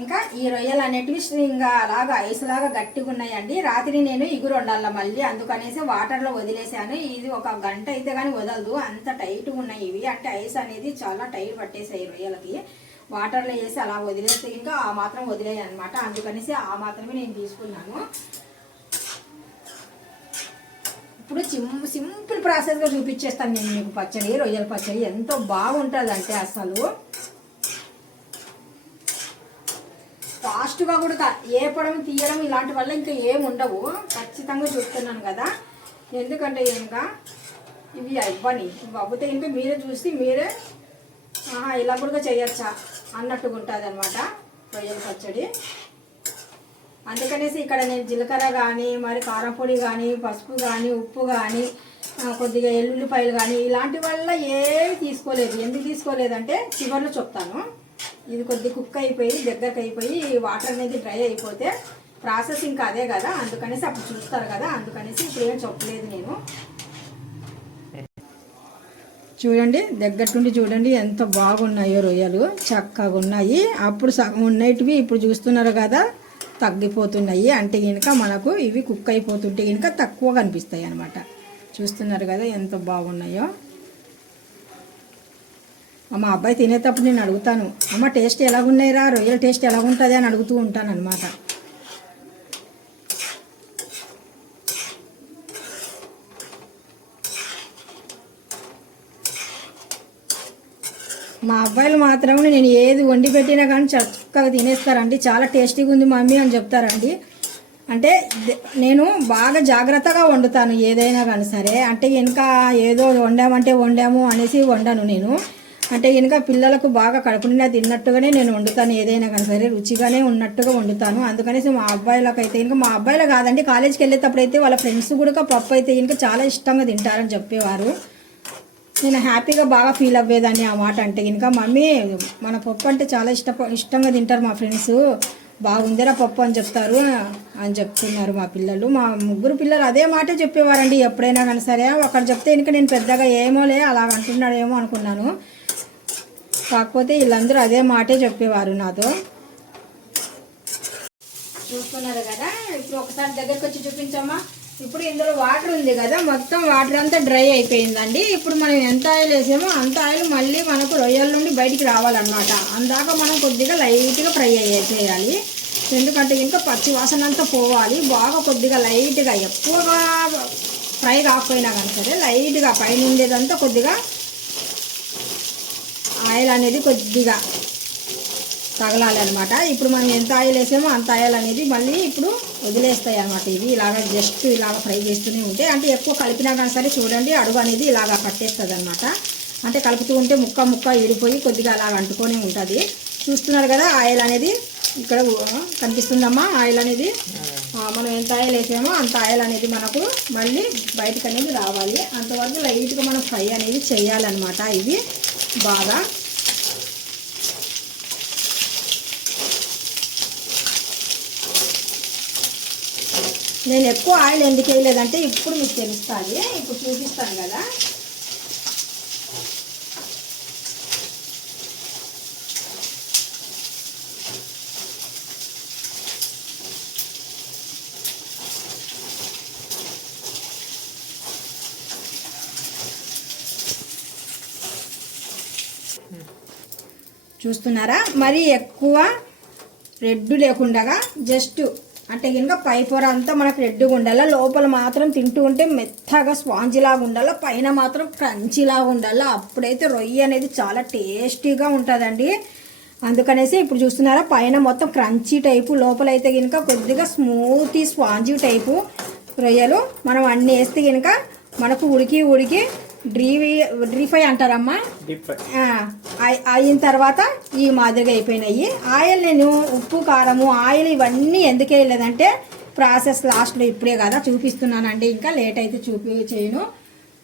ఇంకా ఈ రొయ్యలు అనేటివి ఇంకా అలాగా ఐసులాగా గట్టిగా ఉన్నాయండి. రాత్రి నేను ఇగురు వండాల మళ్ళీ, అందుకనేసి వాటర్లో వదిలేసాను. ఇది ఒక గంట అయితే కానీ వదలదు, అంత టైట్గా ఉన్నాయి ఇవి. అంటే ఐస్ అనేది చాలా టైట్ పట్టేసాయి రొయ్యలకి. వాటర్లో వేసి అలా వదిలేస్తే ఇంకా ఆ మాత్రం వదిలేయి అనమాట. అందుకనేసి ఆ మాత్రమే నేను తీసుకున్నాను. ఇప్పుడు సింపుల్ ప్రాసెస్గా చూపించేస్తాను నేను మీకు పచ్చడి, రొయ్యల పచ్చడి ఎంతో బాగుంటుందంటే అసలు ఫాస్ట్గా కూడా ఏపడం తీయడం ఇలాంటి వల్ల ఇంకా ఏమి ఉండవు. ఖచ్చితంగా చూస్తున్నాను కదా, ఎందుకంటే ఇంకా ఇవి ఇవ్వని అవ్వితే ఇంకా మీరే చూసి మీరే ఇలా కూడా చేయొచ్చా అన్నట్టుగా ఉంటుంది అనమాట రొయ్యల పచ్చడి. అందుకనేసి ఇక్కడ నేను జీలకర్ర కానీ మరి కారం పొడి కానీ పసుపు కానీ ఉప్పు కానీ కొద్దిగా ఎల్లుల్లిపాయలు కానీ ఇలాంటి వల్ల ఏమి తీసుకోలేదు. ఎందుకు తీసుకోలేదంటే చివర్లో చెప్తాను. ఇది కొద్ది కుక్ అయిపోయి దగ్గరకు అయిపోయి వాటర్ అనేది డ్రై అయిపోతే ప్రాసెస్ ఇంకా అదే కదా, అందుకనేసి అప్పుడు చూస్తారు కదా, అందుకనేసి ఇప్పుడు ఏం చెప్పలేదు నేను. చూడండి దగ్గరుండి చూడండి ఎంత బాగున్నాయో రొయ్యలు, చక్కగా ఉన్నాయి. అప్పుడు సగం ఉన్నటివి ఇప్పుడు చూస్తున్నారు కదా తగ్గిపోతున్నాయి. అంటే కనుక మనకు ఇవి కుక్ అయిపోతుంటే కనుక తక్కువ కనిపిస్తాయి అన్నమాట. చూస్తున్నారు కదా ఎంత బాగున్నాయో. మా అబ్బాయి తినేటప్పుడు నేను అడుగుతాను, అమ్మ టేస్ట్ ఎలాగున్నాయిరా, రొయ్యల టేస్ట్ ఎలాగుంటుంది అని అడుగుతూ ఉంటాను అనమాట. మా అబ్బాయిలు మాత్రం నేను ఏది వండి పెట్టినా కానీ చక్కగా తినేస్తారండి. చాలా టేస్టీగా ఉంది మమ్మీ అని చెప్తారండి. అంటే నేను బాగా జాగ్రత్తగా వండుతాను ఏదైనా కానీ సరే. అంటే ఇంకా ఏదో వండాము అనేసి వండాను నేను. అంటే ఇంకా పిల్లలకు బాగా కడుపు నిండా తిన్నట్టుగానే నేను వండుతాను. ఏదైనా కానీ సరే రుచిగానే ఉన్నట్టుగా వండుతాను. అందుకనేసి మా అబ్బాయిలకైతే ఇంకా మా అబ్బాయిలు కాదండి, కాలేజీకి వెళ్ళేటప్పుడు అయితే వాళ్ళ ఫ్రెండ్స్ కూడా పప్పు అయితే ఇంకా చాలా ఇష్టంగా తింటారని చెప్పేవారు. నేను హ్యాపీగా బాగా ఫీల్ అవ్వేదాన్ని ఆ మాట అంటే. ఇంకా మమ్మీ మన పప్పు అంటే చాలా ఇష్టంగా తింటారు మా ఫ్రెండ్స్, బాగుందిరా పప్పు అని చెప్తారు అని చెప్తున్నారు మా పిల్లలు. మా ముగ్గురు పిల్లలు అదే మాటే చెప్పేవారండి ఎప్పుడైనా కానీ సరే. ఒకరు చెప్తే ఇంకా నేను పెద్దగా ఏమోలే అలా అంటున్నాడేమో అనుకున్నాను. కాకపోతే వీళ్ళందరూ అదే మాటే చెప్పేవారు నాతో. చూస్తున్నారు కదా, ఇప్పుడు ఒకసారి దగ్గరకు వచ్చి చూపించమ్మా. ఇప్పుడు ఇందులో వాటర్ ఉంది కదా, మొత్తం వాటర్ అంతా డ్రై అయిపోయిందండి. ఇప్పుడు మనం ఎంత ఆయిల్ వేసామో అంత ఆయిల్ మళ్ళీ మనకు రొయ్యల నుండి బయటికి రావాలన్నమాట. అందాక మనం కొద్దిగా లైట్గా ఫ్రై చేయాలి. ఎందుకంటే ఇంకా పచ్చి వాసన అంతా పోవాలి. బాగా కొద్దిగా లైట్గా, ఎక్కువగా ఫ్రై కాకపోయినా కానీ సరే లైట్గా పైన ఉండేదంతా కొద్దిగా ఆయిల్ అనేది కొద్దిగా తగలాలి అనమాట. ఇప్పుడు మనం ఎంత ఆయిల్ వేసామో అంత ఆయిల్ అనేది మళ్ళీ ఇప్పుడు వదిలేస్తాయి అనమాట. ఇవి ఇలాగ జస్ట్ ఇలాగ ఫ్రై చేస్తూనే ఉంటే అంటే ఎక్కువ కలిపినా కానీ సరే చూడండి అడుగు అనేది ఇలాగ పట్టేస్తుంది అనమాట. అంటే కలుపుతూ ఉంటే ముక్క ముక్క విడిపోయి కొద్దిగా అలాగ అంటుకొని ఉంటుంది. చూస్తున్నారు కదా ఆయిల్ అనేది ఇక్కడ కనిపిస్తుందమ్మా. ఆయిల్ అనేది మనం ఎంత ఆయిల్ వేసామో అంత ఆయిల్ అనేది మనకు మళ్ళీ బయటకు అనేది రావాలి. అంతవరకు లైట్గా మనం ఫ్రై అనేది చేయాలన్నమాట. ఇది బాగా నేను ఎక్కువ ఆయిల్ ఎందుకు వేయలేదంటే ఇప్పుడు మీకు తెలుస్తుంది. ఇప్పుడు చూపిస్తాను కదా. చూస్తున్నారా మరి ఎక్కువ రెడ్ లేకుండా జస్ట్ అంటే కనుక పై పొర అంతా మనకు రెడ్గా ఉండాలి. లోపల మాత్రం తింటూ ఉంటే మెత్తగా స్పాంజిలాగా ఉండాలి. పైన మాత్రం క్రంచీలాగా ఉండాలి. అప్పుడైతే రొయ్య అనేది చాలా టేస్టీగా ఉంటుందండి. అందుకనేసి ఇప్పుడు చూస్తున్నారా పైన మొత్తం క్రంచీ టైపు, లోపల అయితే కనుక కొద్దిగా స్మూతీ స్పాంజీ టైపు రొయ్యలు మనం అన్నీ వేస్తే కనుక మనకు ఉడికి డ్రీ ఫ్రై అంటారమ్మా. అయిన తర్వాత ఈ మాదిరిగా అయిపోయినాయి. ఆయిల్ నేను ఉప్పు కారము ఆయిల్ ఇవన్నీ ఎందుకు వేయలేదంటే ప్రాసెస్ లాస్ట్లో ఇప్పుడే కదా చూపిస్తున్నానండి. ఇంకా లేట్ అయితే చేయను.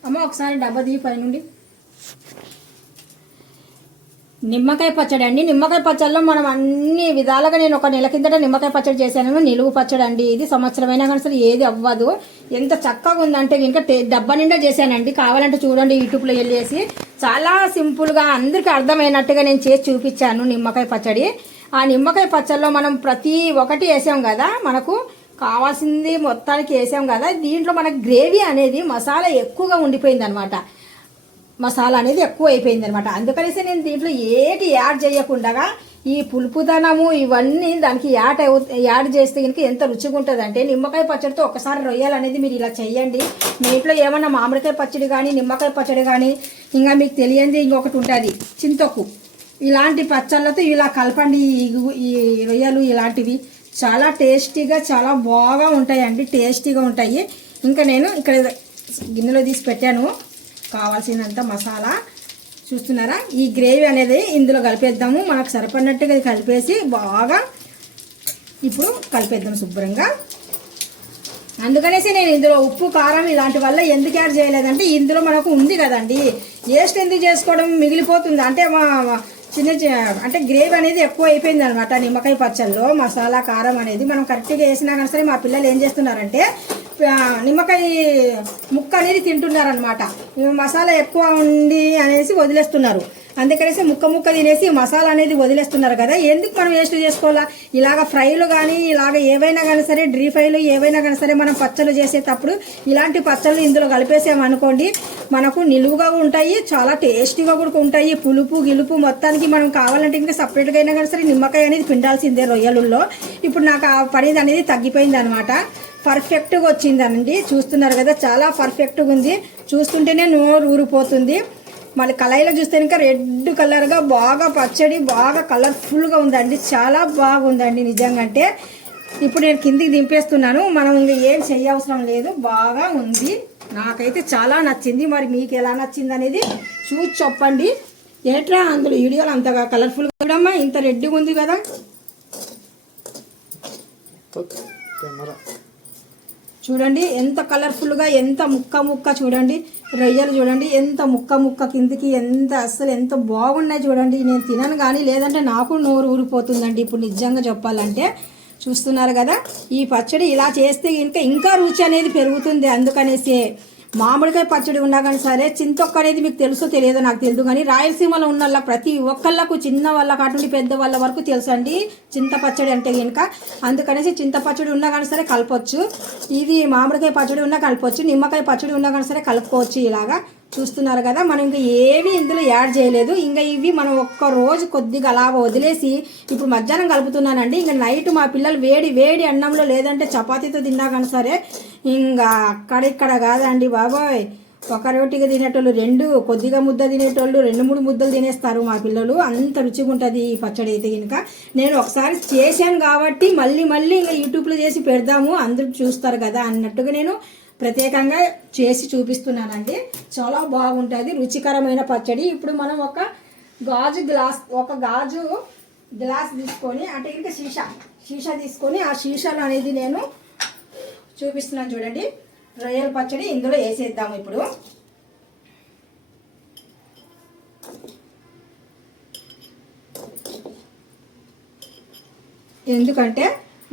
అమ్మ ఒకసారి డబ్బా దిగి పైనుండి. నిమ్మకాయ పచ్చడి అండి. నిమ్మకాయ పచ్చడిలో మనం అన్ని విధాలుగా నేను ఒక నెల కిందట నిమ్మకాయ పచ్చడి చేశాను. నిలువు పచ్చడి అండి. ఇది సంవత్సరమైనా కానీ సరే ఏది అవ్వదు. ఎంత చక్కగా ఉందంటే ఇంకా డబ్బా నిండా చేశానండి. కావాలంటే చూడండి యూట్యూబ్లో వెళ్ళేసి. చాలా సింపుల్గా అందరికీ అర్థమైనట్టుగా నేను చేసి చూపించాను నిమ్మకాయ పచ్చడి. ఆ నిమ్మకాయ పచ్చడిలో మనం ప్రతి ఒక్కటి వేసాం కదా, మనకు కావాల్సింది మొత్తానికి వేసాం కదా. దీంట్లో మనకు గ్రేవీ అనేది మసాలా ఎక్కువగా ఉండిపోయింది అనమాట. మసాలా అనేది ఎక్కువ అయిపోయింది అనమాట. అందుకనేసి నేను దీంట్లో ఏటి యాడ్ చేయకుండా ఈ పులుపుదనము ఇవన్నీ దానికి యాడ్ చేస్తే కనుక ఎంత రుచిగా ఉంటుంది అంటే నిమ్మకాయ పచ్చడితో ఒకసారి రొయ్యలు అనేది మీరు ఇలా చేయండి. మీ ఇంట్లో ఏమన్నా మామిడికాయ పచ్చడి కానీ నిమ్మకాయ పచ్చడి కానీ ఇంకా మీకు తెలియంది ఇంకొకటి ఉంటుంది చింతొక్కు. ఇలాంటి పచ్చళ్ళతో ఇలా కలపండి. ఈ రొయ్యలు ఇలాంటివి చాలా టేస్టీగా చాలా బాగా ఉంటాయండి. టేస్టీగా ఉంటాయి. ఇంకా నేను ఇక్కడ గిన్నెలో తీసి పెట్టాను కావాల్సినంత మసాలా. చూస్తున్నారా ఈ గ్రేవీ అనేది ఇందులో కలిపేద్దాము. మనకు సరిపడినట్టుగా కలిపేసి బాగా ఇప్పుడు కలిపేద్దాం శుభ్రంగా. అందుకనేసి నేను ఇందులో ఉప్పు కారం ఇలాంటి వల్ల ఎందుకు యాడ్ చేయలేదంటే ఇందులో మనకు ఉంది కదండి. వేస్ట్ ఎందుకు చేసుకోవడం మిగిలిపోతుంది అంటే అంటే గ్రేవీ అనేది ఎక్కువ అయిపోయింది అనమాట. నిమ్మకాయ పచ్చళ్ళలో మసాలా కారం అనేది మనం కరెక్ట్గా వేసినా కానీ సరే మా పిల్లలు ఏం చేస్తున్నారంటే నిమ్మకాయ ముక్క అనేది తింటున్నారనమాట. మసాలా ఎక్కువ ఉంది అనేసి వదిలేస్తున్నారు. అందుకనేసి ముక్క తినేసి మసాలా అనేది వదిలేస్తున్నారు కదా. ఎందుకు మనం వేస్ట్ చేసుకోవాలా? ఇలాగ ఫ్రైలు కానీ ఇలాగ ఏవైనా కానీ సరే డ్రీ ఫ్రైలు ఏవైనా కానీ సరే మనం పచ్చళ్ళు చేసేటప్పుడు ఇలాంటి పచ్చళ్ళు ఇందులో కలిపేసామనుకోండి మనకు నిలువుగా ఉంటాయి, చాలా టేస్టీగా కూడా ఉంటాయి. పులుపు గిలుపు మొత్తానికి మనం కావాలంటే ఇంకా సపరేట్గా అయినా కానీ సరే నిమ్మకాయ అనేది పిండాల్సిందే రొయ్యలుల్లో. ఇప్పుడు నాకు ఆ పని అనేది తగ్గిపోయింది అనమాట. పర్ఫెక్ట్గా వచ్చిందనండి. చూస్తున్నారు కదా చాలా పర్ఫెక్ట్గా ఉంది. చూస్తుంటేనే నోరు ఊరిపోతుంది. మళ్ళీ కళాయిలో చూస్తే ఇంకా రెడ్ కలర్గా బాగా పచ్చడి బాగా కలర్ఫుల్గా ఉందండి. చాలా బాగుందండి నిజంగా. అంటే ఇప్పుడు నేను కిందికి దింపేస్తున్నాను. మనం ఇంకా ఏం చేయవసరం లేదు. బాగా ఉంది. నాకైతే చాలా నచ్చింది. మరి మీకు ఎలా నచ్చింది అనేది చూసి చెప్పండి. ఏట్రా అందులో వీడియోలో అంతగా కలర్ఫుల్గా చూడమ్మా ఇంత రెడ్గా ఉంది కదా. చూడండి ఎంత కలర్ఫుల్గా ఎంత ముక్క చూడండి. రొయ్యలు చూడండి ఎంత ముక్క కిందికి ఎంత అస్సలు ఎంత బాగున్నాయి చూడండి. నేను తినను కానీ లేదంటే నాకు నోరు ఊరిపోతుందండి ఇప్పుడు నిజంగా చెప్పాలంటే. చూస్తున్నారు కదా ఈ పచ్చడి ఇలా చేస్తే ఇంకా రుచి అనేది పెరుగుతుంది. అందుకనేసి మామిడికాయ పచ్చడి ఉన్నా కానీ సరే చింతొక్క అనేది మీకు తెలుసో తెలియదో నాకు తెలియదు కానీ రాయలసీమలో ఉన్న ప్రతి ఒక్కళ్ళకు చిన్న వాళ్ళ కాటుండి పెద్ద వాళ్ళ వరకు తెలుసు అండి చింత పచ్చడి అంటే కనుక. అందుకనేసి చింత పచ్చడి ఉన్నా కానీ సరే కలపొచ్చు. ఇది మామిడికాయ పచ్చడి ఉన్నా కలపొచ్చు, నిమ్మకాయ పచ్చడి ఉన్నా కానీ సరే కలుపుకోవచ్చు. ఇలాగా చూస్తున్నారు కదా మనం ఇంకా ఏవి ఇందులో యాడ్ చేయలేదు. ఇంకా ఇవి మనం ఒక్క రోజు కొద్దిగా అలాగ వదిలేసి ఇప్పుడు మధ్యాహ్నం కలుపుతున్నానండి. ఇంకా నైట్ మా పిల్లలు వేడి అన్నంలో లేదంటే చపాతీతో తిన్నా కానీ సరే ఇంకా అక్కడిక్కడ కాదండి బాబోయ్ ఒక రోటిగా తినేటోళ్ళు 2, కొద్దిగా ముద్ద తినేటోళ్ళు 2-3 ముద్దలు తినేస్తారు మా పిల్లలు. అంత రుచిగా ఉంటుంది ఈ పచ్చడి అయితే కనుక. నేను ఒకసారి చేశాను కాబట్టి మళ్ళీ మళ్ళీ ఇంకా యూట్యూబ్లో చేసి పెడదాము, అందరూ చూస్తారు కదా అన్నట్టుగా నేను ప్రత్యేకంగా చేసి చూపిస్తున్నానండి. చాలా బాగుంటుంది రుచికరమైన పచ్చడి. ఇప్పుడు మనం ఒక గాజు గ్లాస్ తీసుకొని అంటే ఇంకా షీషా తీసుకొని ఆ షీషాలో అనేది నేను చూపిస్తున్నాను చూడండి. రొయ్యల పచ్చడి ఇందులో వేసేద్దాము ఇప్పుడు. ఎందుకంటే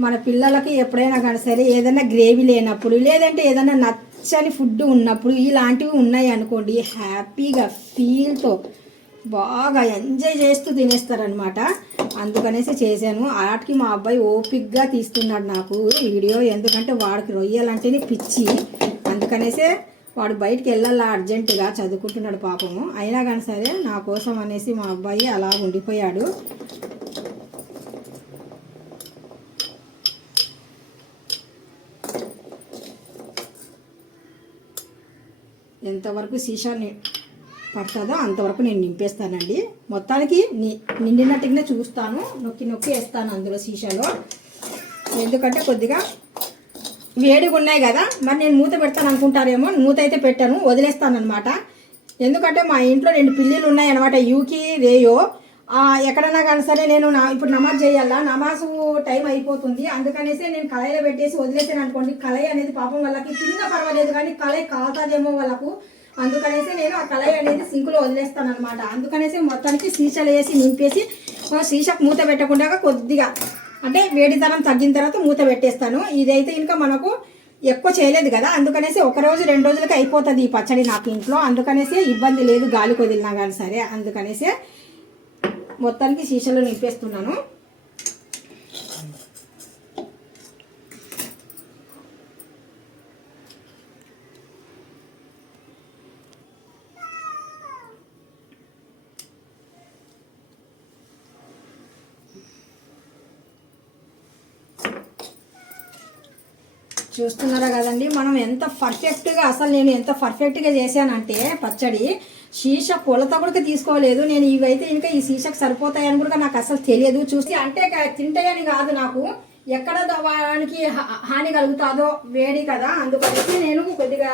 మన పిల్లలకి ఎప్పుడైనా కానీ సరే ఏదైనా గ్రేవీ లేనప్పుడు లేదంటే ఏదైనా నచ్చని ఫుడ్ ఉన్నప్పుడు ఇలాంటివి ఉన్నాయి అనుకోండి, హ్యాపీగా ఫీల్తో బాగా ఎంజాయ్ చేస్తూ తినేస్తారనమాట. అందుకనేసి చేశాను. ఆటికి మా అబ్బాయి ఓపిక్గా తీస్తున్నాడు నాకు వీడియో, ఎందుకంటే వాడికి రొయ్యలంటేనే పిచ్చి. అందుకనేసే వాడు బయటికి వెళ్ళాలా అర్జెంటుగా చదువుకుంటున్నాడు పాపము. అయినా కానీ సరే నా కోసం అనేసి మా అబ్బాయి అలా ఉండిపోయాడు. ఎంతవరకు సీసాని పడుతుందో అంతవరకు నేను నింపేస్తానండి. మొత్తానికి నిండినట్టుగానే చూస్తాను, నొక్కి వేస్తాను అందులో సీసాలో. ఎందుకంటే కొద్దిగా వేడిగా ఉన్నాయి కదా, మరి నేను మూత పెడతాను అనుకుంటారేమో. మూత అయితే పెట్టాను, వదిలేస్తాను అనమాట. ఎందుకంటే మా ఇంట్లో 2 పిల్లిలు ఉన్నాయి అనమాట, యూకి రేయో. ఎక్కడైనా కానీ సరే నేను ఇప్పుడు నమాజ్ చేయాలా, నమాజు టైం అయిపోతుంది. అందుకనేసి నేను కళాయిలో పెట్టేసి వదిలేసాను అనుకోండి, కళాయి అనేది పాపం వాళ్ళకి తిన్న పర్వాలేదు కానీ కళాయి కాలుతుందేమో వాళ్ళకు. అందుకనేసి నేను ఆ కళాయి అనేది సింకులో వదిలేస్తాను అనమాట. అందుకనేసి మొత్తానికి సీసాలు వేసి నింపేసి సీసాకు మూత పెట్టకుండా కొద్దిగా అంటే వేడితనం తగ్గిన తర్వాత మూత పెట్టేస్తాను. ఇదైతే ఇంకా మనకు ఎక్కువ చేయలేదు కదా, అందుకనేసి 1 రోజు 2 రోజులకి అయిపోతుంది ఈ పచ్చడి నాకు ఇంట్లో. అందుకనేసి ఇబ్బంది లేదు, గాలికి వదిలినా కానీ సరే. అందుకనేసి మొత్తానికి సీసాలో నింపేస్తున్నాను. చూస్తున్నారా కదండి మనం ఎంత పర్ఫెక్ట్గా, అసలు నేను ఎంత పర్ఫెక్ట్గా చేశానంటే పచ్చడి సీసా కొలత కూడా తీసుకోలేదు నేను. ఇవైతే ఇంకా ఈ సీసాకు సరిపోతాయని కూడా నాకు అసలు తెలియదు. చూసి అంటే తింటాయని కాదు, నాకు ఎక్కడ వానికి హాని కలుగుతుందో వేడి కదా, అందుకనేసి నేను కొద్దిగా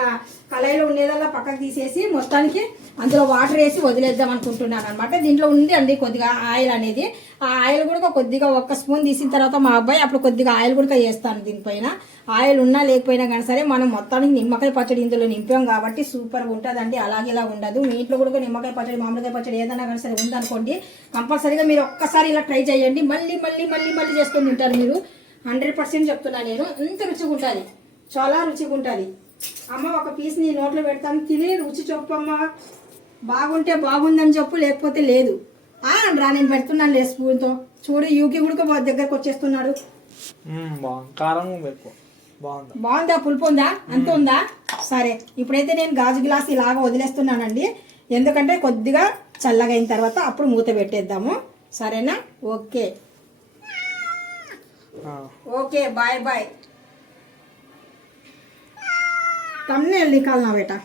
కళాయిలో ఉండేదల్లా పక్కకు తీసేసి మొత్తానికి అందులో వాటర్ వేసి వదిలేద్దాం అనుకుంటున్నాను అనమాట. దీంట్లో ఉంది అండి కొద్దిగా ఆయిల్ అనేది. ఆ ఆయిల్ కూడా కొద్దిగా 1 స్పూన్ తీసిన తర్వాత మా అబ్బాయి అప్పుడు కొద్దిగా ఆయిల్ కూడా వేస్తాను దీనిపైన. ఆయిల్ ఉన్నా లేకపోయినా కానీ సరే మనం మొత్తానికి నిమ్మకాయ పచ్చడి ఇందులో నింపాం కాబట్టి సూపర్గా ఉంటుందండి. అలాగే ఇలా ఉండదు. మీ ఇంట్లో కూడా నిమ్మకాయ పచ్చడి, మామిడికాయ పచ్చడి ఏదైనా కానీ సరే ఉందనుకోండి, కంపల్సరీగా మీరు ఒక్కసారి ఇలా ట్రై చేయండి. మళ్ళీ మళ్ళీ మళ్ళీ మళ్ళీ చేసుకొని తింటారు మీరు. 100% చెప్తున్నాను నేను. ఇంత రుచిగా ఉంటుంది, చాలా రుచిగా ఉంటుంది. అమ్మ ఒక పీస్ నీ నోట్లో పెడతాను, తిని రుచి చెప్పమ్మా, బాగుంటే బాగుందని చెప్పు, లేకపోతే లేదు రా నేను పెడుతున్నాను లే స్పూన్తో. చూడు యూకి కూడా దగ్గరకు వచ్చేస్తున్నాడు. బాగుందా, పులుపు ఉందా, అంత ఉందా? సరే ఇప్పుడైతే నేను గాజు గ్లాస్ ఇలాగ వదిలేస్తున్నానండి. ఎందుకంటే కొద్దిగా చల్లగా అయిన తర్వాత అప్పుడు మూత పెట్టేద్దాము. సరేనా? Okay okay, bye bye. తమ్మునే నికాలనా బేటా.